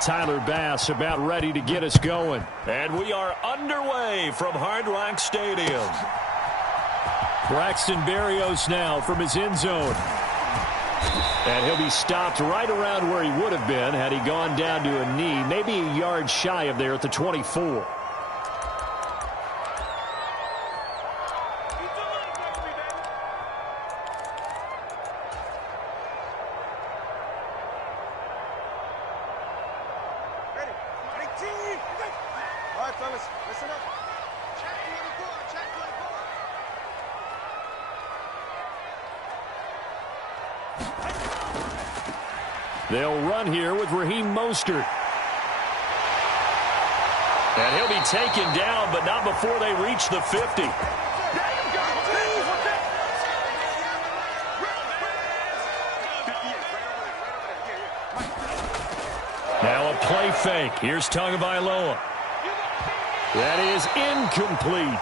Tyler Bass about ready to get us going. And we are underway from Hard Rock Stadium. Braxton Berrios now from his end zone. And he'll be stopped right around where he would have been had he gone down to a knee, maybe a yard shy of there at the 24. They'll run here with Raheem Mostert. And he'll be taken down, but not before they reach the 50. Now a play fake. Here's Tagovailoa. That is incomplete.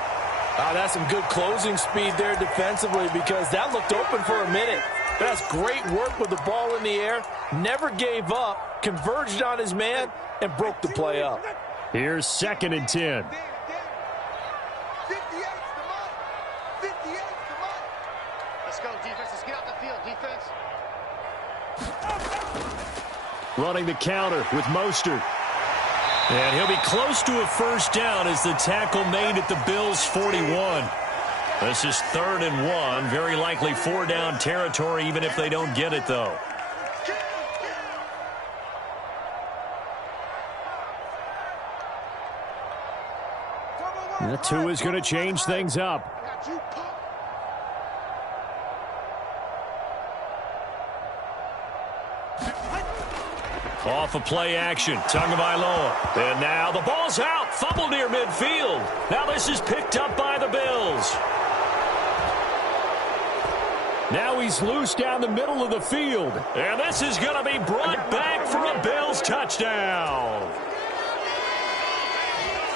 That's some good closing speed there defensively because that looked open for a minute. But that's great work with the ball in the air. Never gave up, converged on his man, and broke the play up. Here's 2nd and 10. Let's go, defense. Let's get out the field, defense. Running the counter with Mostert. And he'll be close to a first down as the tackle made at the Bills' 41. This is 3rd and 1. Very likely 4-down territory, even if they don't get it, though. The 2 is going to change things up. Off of play action, Tagovailoa. And now the ball's out. Fumble near midfield. Now this is picked up by the Bills. Now he's loose down the middle of the field. And this is going to be brought back for a Bills touchdown.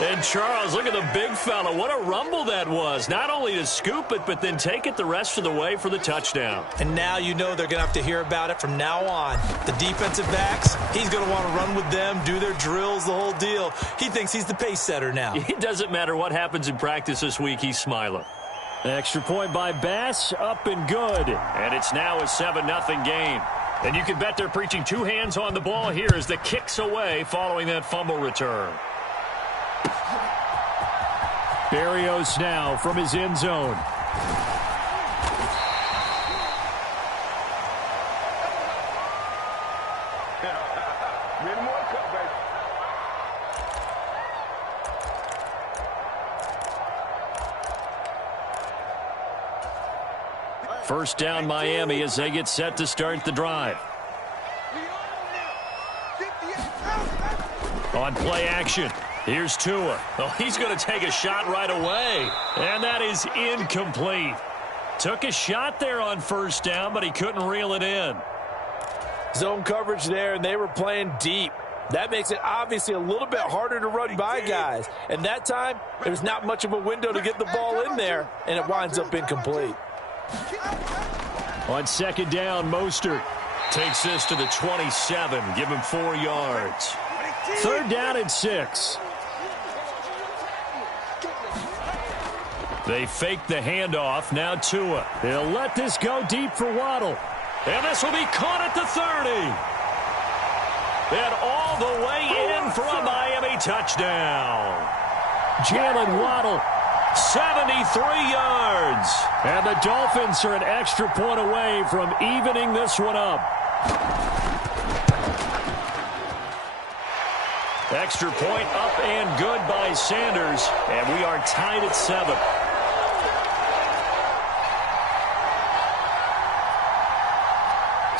And Charles, look at the big fella. What a rumble that was. Not only to scoop it, but then take it the rest of the way for the touchdown. And now you know they're going to have to hear about it from now on. The defensive backs, he's going to want to run with them, do their drills, the whole deal. He thinks he's the pace setter now. It doesn't matter what happens in practice this week. He's smiling. Extra point by Bass, up and good. And it's now a 7-0 game. And you can bet they're preaching 2 hands on the ball here as the kick's away following that fumble return. Berrios now from his end zone. First down Miami as they get set to start the drive. On play action. Here's Tua. Oh, he's going to take a shot right away. And that is incomplete. Took a shot there on first down, but he couldn't reel it in. Zone coverage there, and they were playing deep. That makes it obviously a little bit harder to run by guys. And that time, there's not much of a window to get the ball in there, and it winds up incomplete. On 2nd down, Mostert takes this to the 27. Give him 4 yards. 3rd down and 6. They fake the handoff. Now Tua. They'll let this go deep for Waddle. And this will be caught at the 30. And all the way in for a Miami touchdown. Jalen Waddle. 73 yards. And the Dolphins are an extra point away from evening this one up. Extra point up and good by Sanders. And we are tied at 7.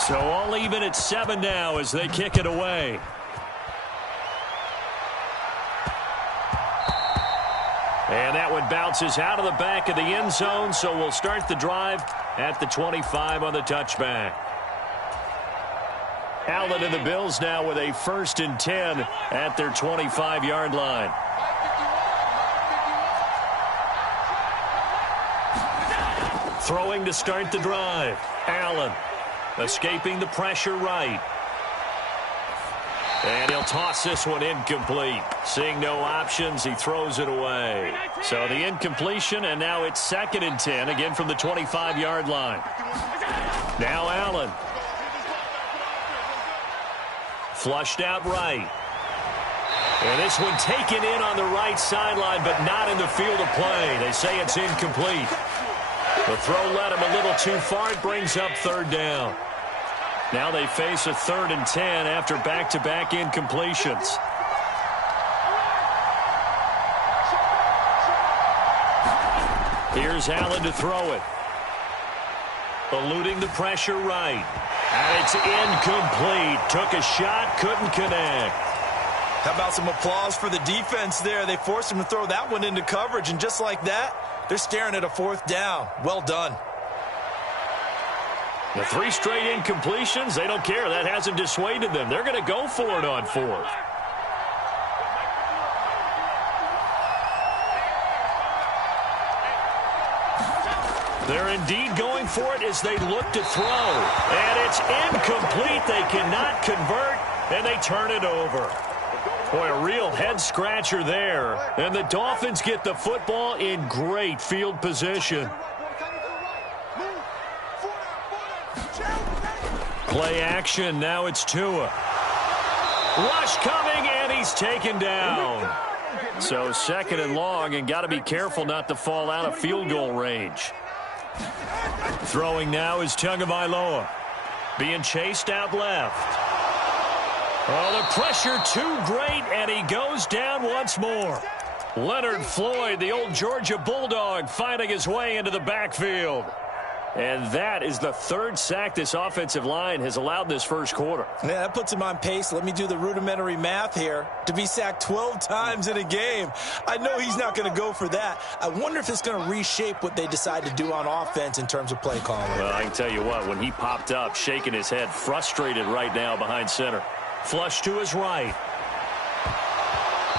So all even at 7 now as they kick it away. And that one bounces out of the back of the end zone, so we'll start the drive at the 25 on the touchback. Allen and the Bills now with a 1st and 10 at their 25-yard line. Throwing to start the drive. Allen escaping the pressure right. And he'll toss this one incomplete. Seeing no options, he throws it away. So the incompletion, and now it's 2nd and 10, again from the 25-yard line. Now Allen. Flushed out right. And this one taken in on the right sideline, but not in the field of play. They say it's incomplete. The throw led him a little too far. It brings up 3rd down. Now they face a 3rd and 10 after back-to-back incompletions. Here's Allen to throw it. Eluding the pressure right. And it's incomplete. Took a shot, couldn't connect. How about some applause for the defense there? They forced him to throw that one into coverage, and just like that, they're staring at a 4th down. Well done. The 3 straight incompletions, they don't care. That hasn't dissuaded them. They're going to go for it on 4th. They're indeed going for it as they look to throw. And it's incomplete. They cannot convert, and they turn it over. Boy, a real head-scratcher there. And the Dolphins get the football in great field position. Play action. Now it's Tua. Rush coming, and he's taken down. So 2nd and long, and got to be careful not to fall out of field goal range. Throwing now is Tagovailoa. Being chased out left. Oh, the pressure too great, and he goes down once more. Leonard Floyd, the old Georgia Bulldog, finding his way into the backfield. And that is the 3rd sack this offensive line has allowed this first quarter. Yeah, that puts him on pace. Let me do the rudimentary math here. To be sacked 12 times in a game. I know he's not going to go for that. I wonder if it's going to reshape what they decide to do on offense in terms of play calling. Well, I can tell you what, when he popped up, shaking his head, frustrated right now behind center. Flush to his right.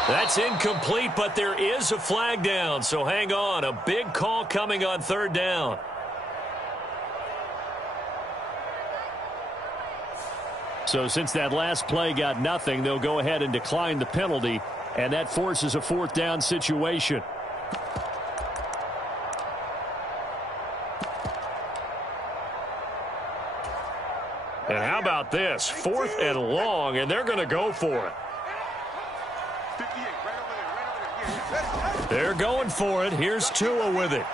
That's incomplete, but there is a flag down, so hang on. A big call coming on 3rd down. So since that last play got nothing, they'll go ahead and decline the penalty, and that forces a 4th down situation. And how about this? 4th and long, and they're going to go for it. They're going for it. Here's Tua with it.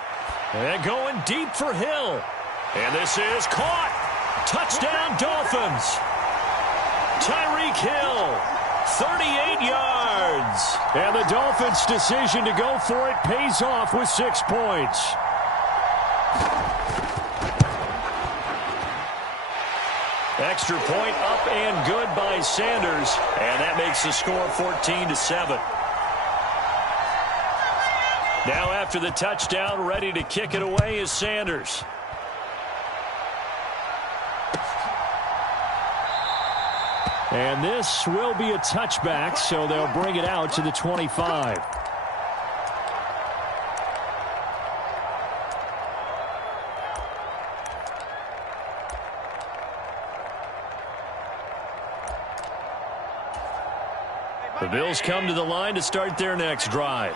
And going deep for Hill. And this is caught. Touchdown, Dolphins. Tyreek Hill, 38 yards. And the Dolphins' decision to go for it pays off with 6 points. Extra point up and good by Sanders. And that makes the score 14-7. Now after the touchdown, ready to kick it away is Sanders. And this will be a touchback, so they'll bring it out to the 25. The Bills come to the line to start their next drive.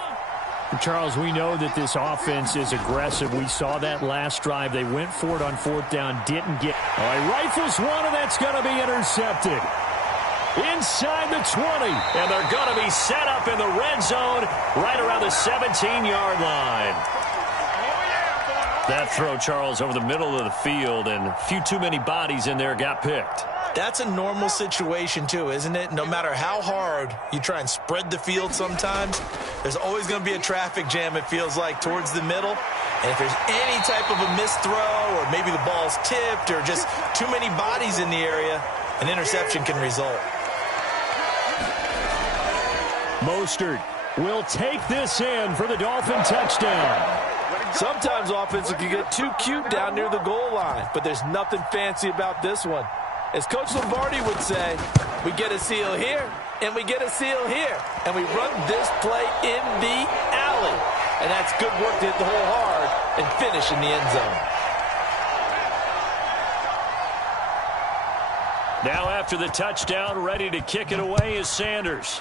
Charles, we know that this offense is aggressive. We saw that last drive. They went for it on 4th down, didn't get. All right, rifles one, and that's going to be intercepted. Inside the 20. And they're going to be set up in the red zone right around the 17-yard line. That throw, Charles, over the middle of the field, and a few too many bodies in there got picked. That's a normal situation, too, isn't it? No matter how hard you try and spread the field sometimes, there's always going to be a traffic jam, it feels like, towards the middle. And if there's any type of a missed throw, or maybe the ball's tipped, or just too many bodies in the area, an interception can result. Mostert will take this in for the Dolphin touchdown. Sometimes offenses can get too cute down near the goal line, but there's nothing fancy about this one. As Coach Lombardi would say, we get a seal here, and we get a seal here, and we run this play in the alley. And that's good work to hit the hole hard and finish in the end zone. Now after the touchdown, ready to kick it away is Sanders.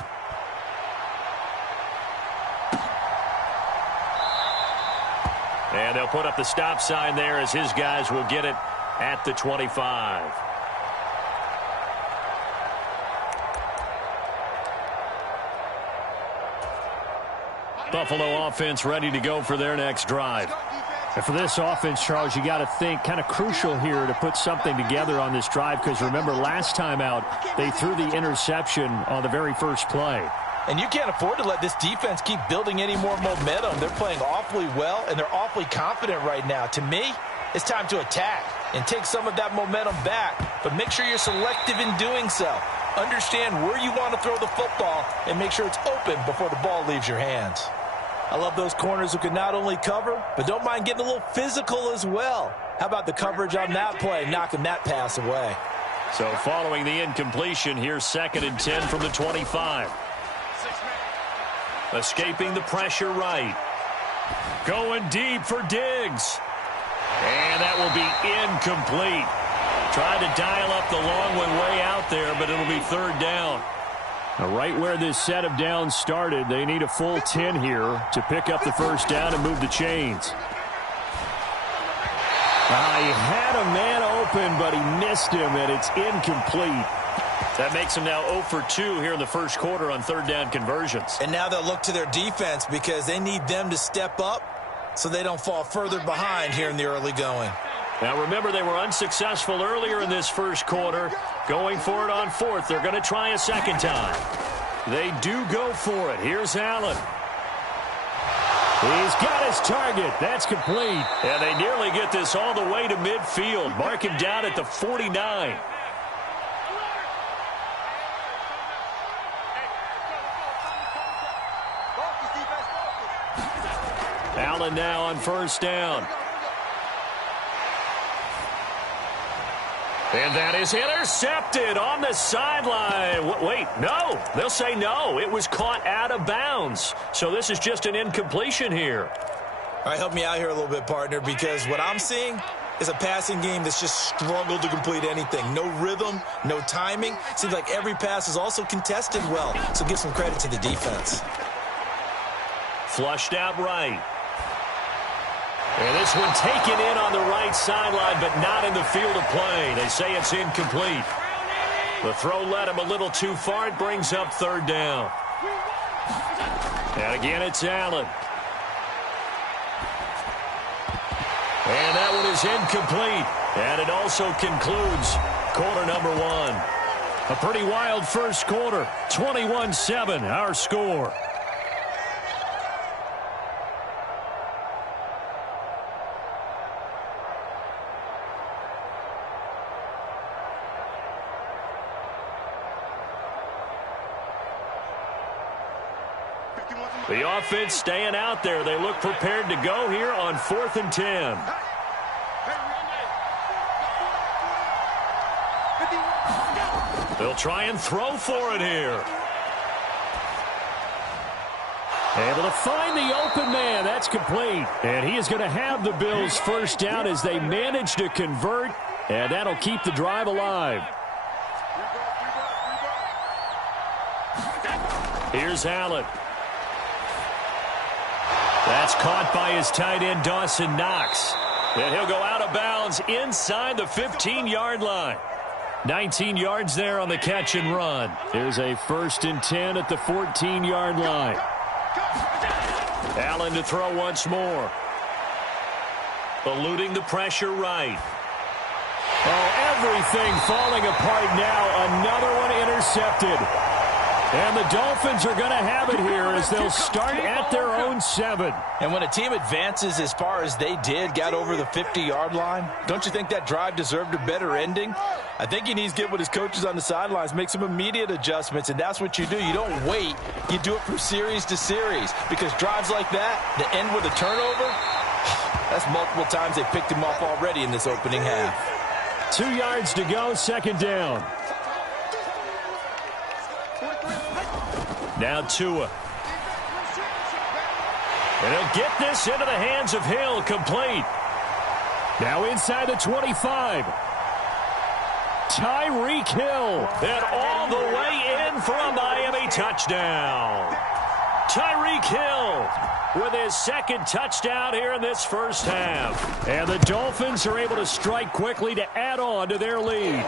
And they'll put up the stop sign there as his guys will get it at the 25. Buffalo offense ready to go for their next drive. And for this offense, Charles, you got to think kind of crucial here to put something together on this drive, because remember last time out they threw the interception on the very first play. And you can't afford to let this defense keep building any more momentum. They're playing awfully well, and they're awfully confident right now. To me, it's time to attack and take some of that momentum back, but make sure you're selective in doing so. Understand where you want to throw the football and make sure it's open before the ball leaves your hands. I love those corners who can not only cover, but don't mind getting a little physical as well. How about the coverage on that play, knocking that pass away? So following the incompletion, here's 2nd and 10 from the 25. Escaping the pressure right. Going deep for Diggs. And that will be incomplete. Tried to dial up the long one way out there, but it'll be 3rd down. Now, right where this set of downs started, they need a full 10 here to pick up the first down and move the chains. He had a man open, but he missed him, and it's incomplete. That makes them now 0 for 2 here in the first quarter on 3rd down conversions. And now they'll look to their defense because they need them to step up so they don't fall further behind here in the early going. Now remember, they were unsuccessful earlier in this first quarter. Going for it on 4th. They're going to try a second time. They do go for it. Here's Allen. He's got his target. That's complete. And they nearly get this all the way to midfield. Mark him down at the 49. Allen now on 1st down. And that is intercepted on the sideline. Wait, no. They'll say no. It was caught out of bounds. So this is just an incompletion here. All right, help me out here a little bit, partner, because what I'm seeing is a passing game that's just struggled to complete anything. No rhythm, no timing. Seems like every pass is also contested well. So give some credit to the defense. Flushed out right. And this one taken in on the right sideline, but not in the field of play. They say it's incomplete. The throw led him a little too far. It brings up 3rd down. And again, it's Allen. And that one is incomplete. And it also concludes quarter number 1. A pretty wild first quarter. 21-7, our score. The offense staying out there. They look prepared to go here on 4th and 10. They'll try and throw for it here. Able to find the open man. That's complete. And he is going to have the Bills' first down as they manage to convert. And that'll keep the drive alive. Here's Allen. That's caught by his tight end, Dawson Knox. And he'll go out of bounds inside the 15-yard line. 19 yards there on the catch and run. There's a 1st and 10 at the 14-yard line. Allen to throw once more. Eluding the pressure right. Oh, everything falling apart now. Another one intercepted. And the Dolphins are going to have it here as they'll start at their own 7. And when a team advances as far as they did, got over the 50-yard line, don't you think that drive deserved a better ending? I think he needs to get with his coaches on the sidelines, make some immediate adjustments, and that's what you do. You don't wait. You do it from series to series, because drives like that end with a turnover, that's multiple times they picked him off already in this opening half. 2 yards to go, 2nd down. Now Tua. And he'll get this into the hands of Hill, complete. Now inside the 25. Tyreek Hill. And all the way in for a Miami touchdown. Tyreek Hill with his second touchdown here in this first half. And the Dolphins are able to strike quickly to add on to their lead.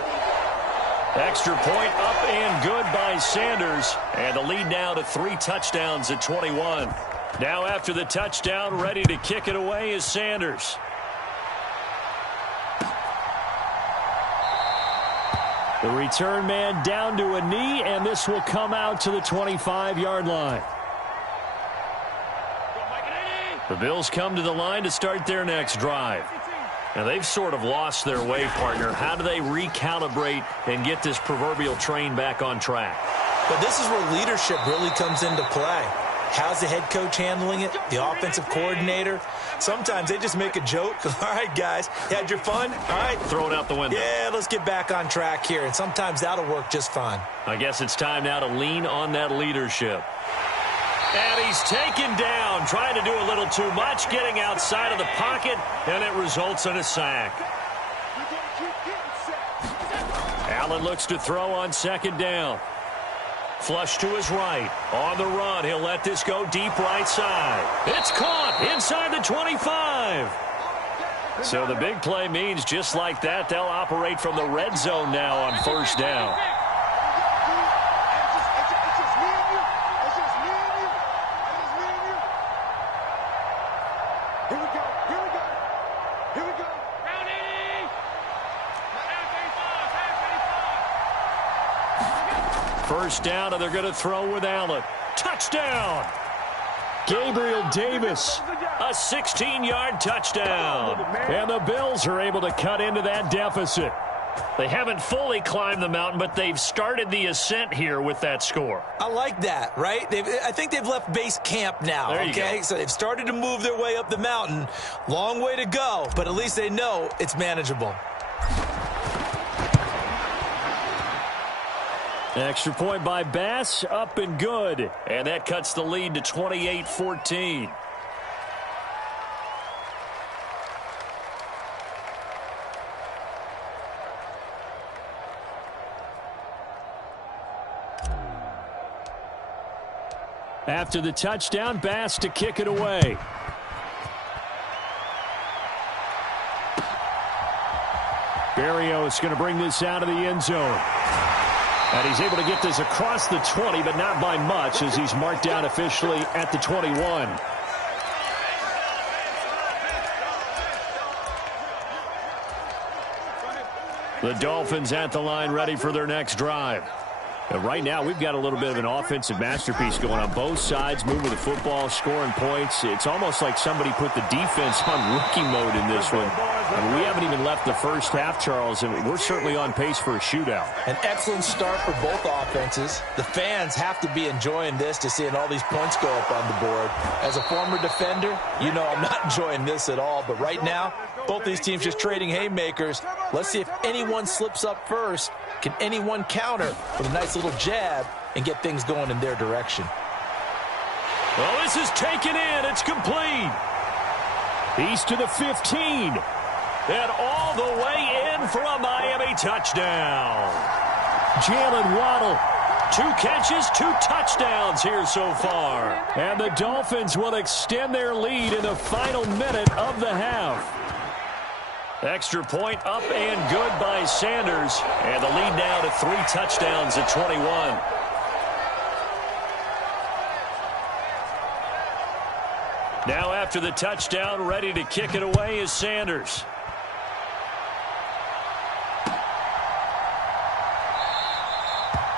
Extra point up and good by Sanders. And the lead now to 3 touchdowns at 21. Now after the touchdown, ready to kick it away is Sanders. The return man down to a knee, and this will come out to the 25-yard line. The Bills come to the line to start their next drive. Now, they've sort of lost their way, partner. How do they recalibrate and get this proverbial train back on track? But this is where leadership really comes into play. How's the head coach handling it? The offensive coordinator? Sometimes they just make a joke. All right, guys, you had your fun? All right. Throw it out the window. Yeah, let's get back on track here. And sometimes that'll work just fine. I guess it's time now to lean on that leadership. And he's taken down, trying to do a little too much, getting outside of the pocket, and it results in a sack. Allen looks to throw on second down. Flush to his right. On the run, he'll let this go deep right side. It's caught inside the 25. So the big play means just like that, they'll operate from the red zone now on first down. First down, and they're going to throw with Allen. Touchdown! Gabriel Davis. A 16-yard touchdown. And the Bills are able to cut into that deficit. They haven't fully climbed the mountain, but they've started the ascent here with that score. I like that, right? I think they've left base camp now, there you go. So they've started to move their way up the mountain. Long way to go, but at least they know it's manageable. Extra point by Bass, up and good. And that cuts the lead to 28-14. After the touchdown, Bass to kick it away. Berrios going to bring this out of the end zone. And he's able to get this across the 20, but not by much, as he's marked down officially at the 21. The Dolphins at the line, ready for their next drive. And right now, we've got a little bit of an offensive masterpiece going on both sides, moving the football, scoring points. It's almost like somebody put the defense on rookie mode in this one. I mean, we haven't even left the first half, Charles, and we're certainly on pace for a shootout. An excellent start for both offenses. The fans have to be enjoying this, to seeing all these points go up on the board. As a former defender, you know I'm not enjoying this at all. But right now, both these teams just trading haymakers. Let's see if anyone slips up first. Can anyone counter with a nice little jab and get things going in their direction? Well, this is taken in. It's complete. He's to the 15. And all the way in for a Miami touchdown. Jalen Waddle. 2 catches, 2 touchdowns here so far. And the Dolphins will extend their lead in the final minute of the half. Extra point up and good by Sanders. And the lead now to 3 touchdowns at 21. Now after the touchdown, ready to kick it away is Sanders.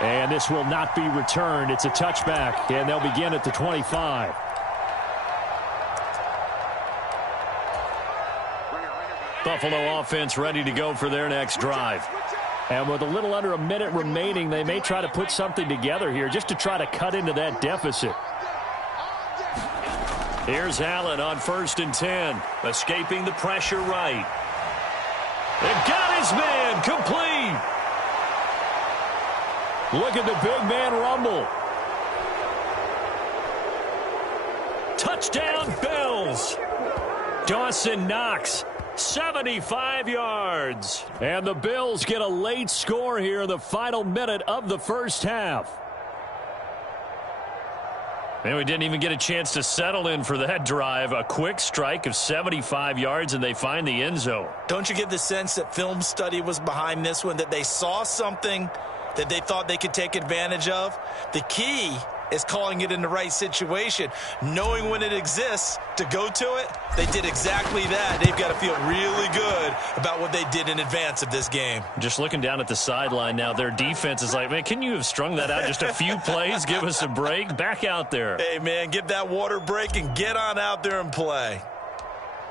And this will not be returned. It's a touchback, and they'll begin at the 25. Buffalo offense ready to go for their next drive. And with a little under a minute remaining, they may try to put something together here just to try to cut into that deficit. Here's Allen on 1st and 10, escaping the pressure right. They've got his man complete. Look at the big man rumble. Touchdown, Bills. Dawson Knox 75 yards. And the Bills get a late score here in the final minute of the first half. And we didn't even get a chance to settle in for that drive. A quick strike of 75 yards, and they find the end zone. Don't you get the sense that film study was behind this one, that they saw something that they thought they could take advantage of? The key is calling it in the right situation, knowing when it exists to go to it. They did exactly that. They've got to feel really good about what they did in advance of this game. Just looking down at the sideline now, their defense is like, man, can you have strung that out just a few plays? Give us a break. Back out there. Hey, man, give that water break and get on out there and play.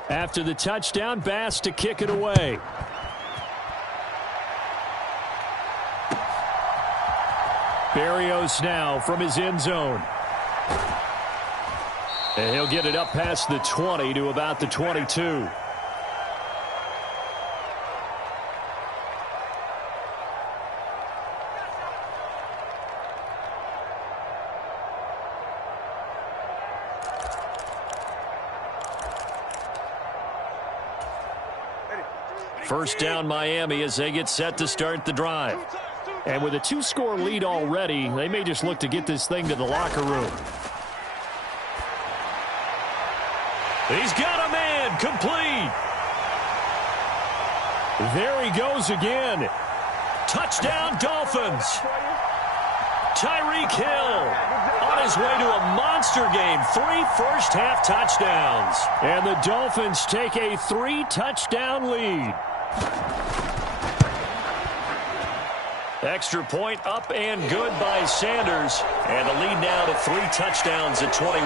After the touchdown, Bass to kick it away. Berrios now from his end zone. And he'll get it up past the 20 to about the 22. First down Miami as they get set to start the drive. And with a 2-score lead already, they may just look to get this thing to the locker room. He's got a man, complete. There he goes again. Touchdown, Dolphins. Tyreek Hill on his way to a monster game. 3 first-half touchdowns. And the Dolphins take a 3-touchdown lead. Extra point up and good by Sanders. And the lead now to 3 touchdowns at 21.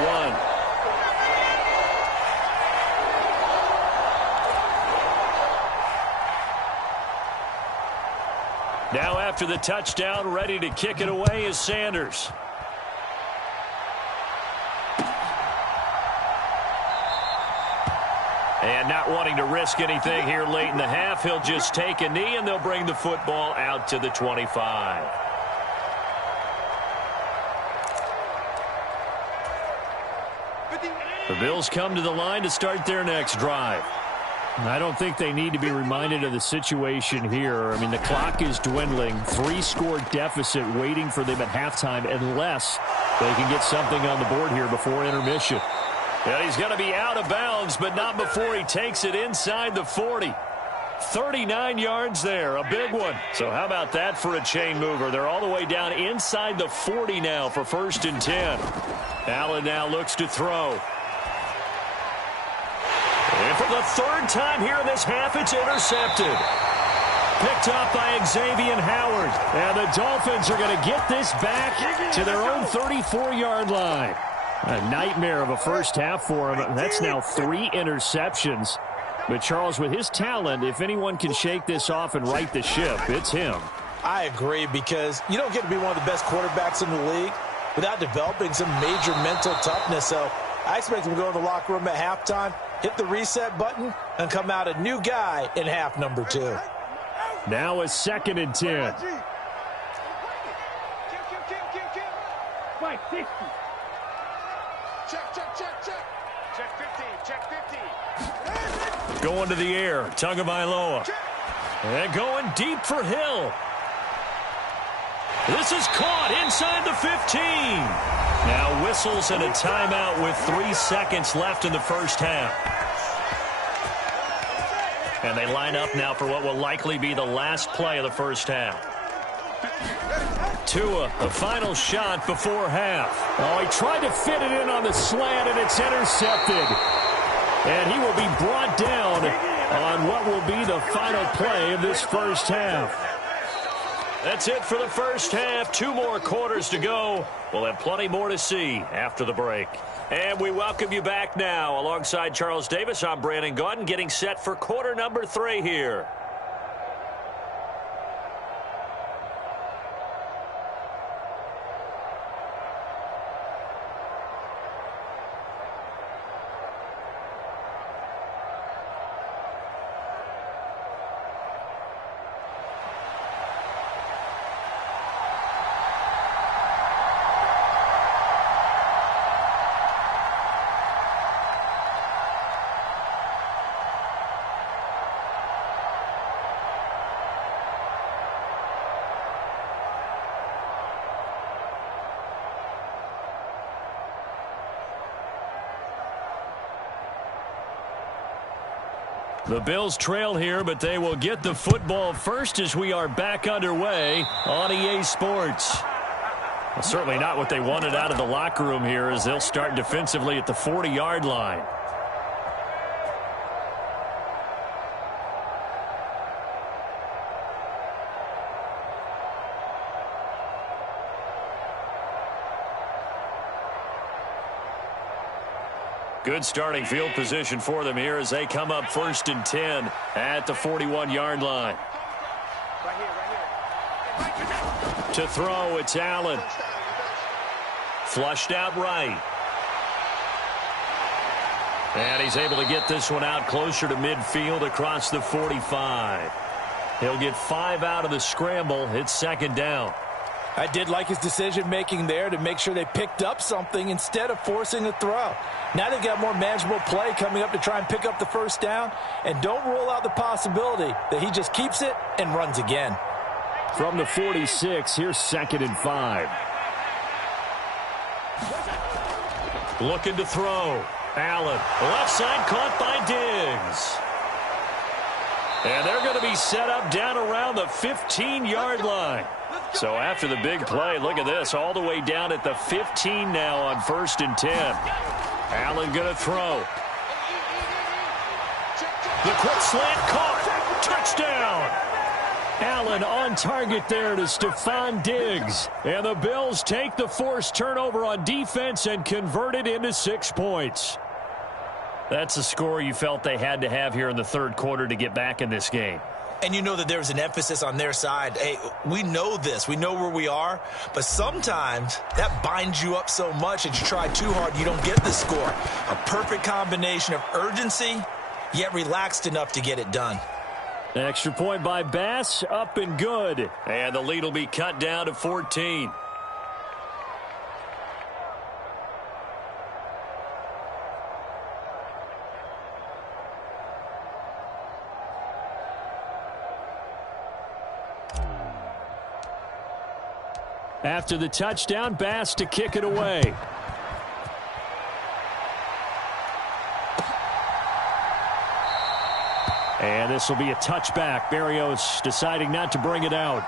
Now after the touchdown, ready to kick it away is Sanders. And not wanting to risk anything here late in the half, he'll just take a knee, and they'll bring the football out to the 25. The Bills come to the line to start their next drive. I don't think they need to be reminded of the situation here. I mean, the clock is dwindling. 3-score deficit waiting for them at halftime unless they can get something on the board here before intermission. Yeah, he's going to be out of bounds, but not before he takes it inside the 40. 39 yards there, a big one. So how about that for a chain mover? They're all the way down inside the 40 now for 1st and 10. Allen now looks to throw. And for the 3rd time here in this half, it's intercepted. Picked up by Xavier Howard. And the Dolphins are going to get this back to their own 34-yard line. A nightmare of a first half for him. That's now 3 interceptions. But, Charles, with his talent, if anyone can shake this off and right the ship, it's him. I agree, because you don't get to be one of the best quarterbacks in the league without developing some major mental toughness. So I expect him to go in the locker room at halftime, hit the reset button, and come out a new guy in half number 2. Now a 2nd and 10. Right, 50. Check. Check 50. Check 50. Going to the air, Tagovailoa. And going deep for Hill. This is caught inside the 15. Now whistles and a timeout with 3 seconds left in the first half. And they line up now for what will likely be the last play of the first half. Tua, the final shot before half. Oh, he tried to fit it in on the slant, and it's intercepted. And he will be brought down on what will be the final play of this first half. That's it for the first half. 2 more quarters to go. We'll have plenty more to see after the break. And we welcome you back now. Alongside Charles Davis, I'm Brandon Gaudin, getting set for quarter number 3 here. The Bills trail here, but they will get the football first as we are back underway on EA Sports. Well, certainly not what they wanted out of the locker room here as they'll start defensively at the 40-yard line. Good starting field position for them here as they come up 1st and 10 at the 41-yard line. To throw, it's Allen. Flushed out right. And he's able to get this one out closer to midfield across the 45. He'll get 5 out of the scramble. It's 2nd down. I did like his decision-making there to make sure they picked up something instead of forcing a throw. Now they've got more manageable play coming up to try and pick up the 1st down. And don't rule out the possibility that he just keeps it and runs again. From the 46, here's 2nd and 5. Looking to throw. Allen, left side caught by Diggs. And they're going to be set up down around the 15-yard line. So after the big play, look at this, all the way down at the 15 now on 1st and 10. Allen going to throw. The quick slant caught. Touchdown. Allen on target there to Stephon Diggs. And the Bills take the forced turnover on defense and convert it into 6 points. That's a score you felt they had to have here in the 3rd quarter to get back in this game. And you know that there's an emphasis on their side. Hey, we know this. We know where we are. But sometimes that binds you up so much that you try too hard, you don't get the score. A perfect combination of urgency, yet relaxed enough to get it done. Extra point by Bass, up and good. And the lead will be cut down to 14. After the touchdown, Bass to kick it away. And this will be a touchback. Berrios deciding not to bring it out.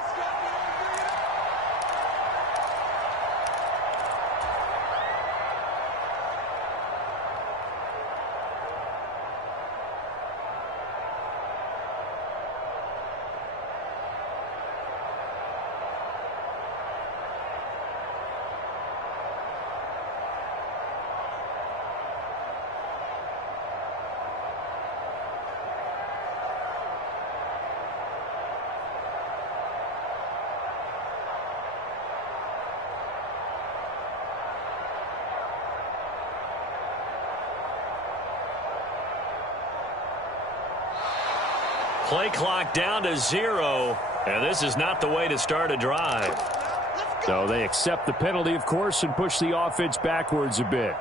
Play clock down to 0, and this is not the way to start a drive. So they accept the penalty, of course, and push the offense backwards a bit.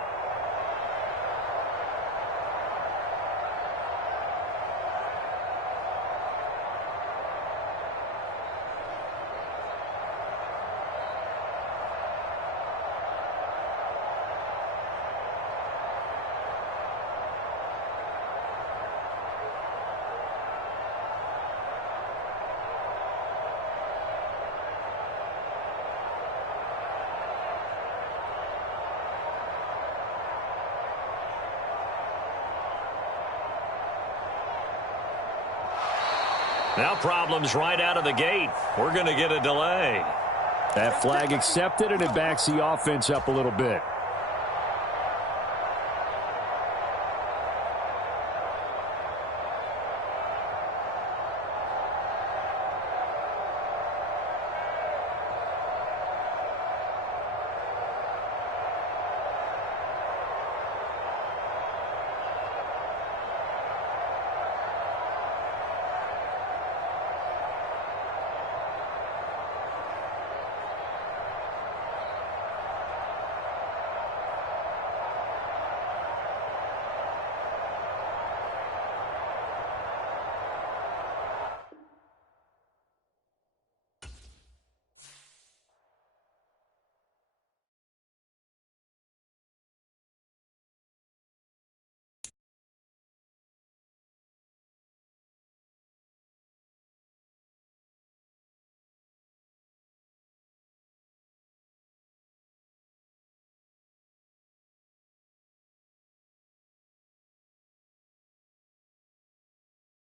Now problems right out of the gate. We're going to get a delay. That flag accepted, and it backs the offense up a little bit.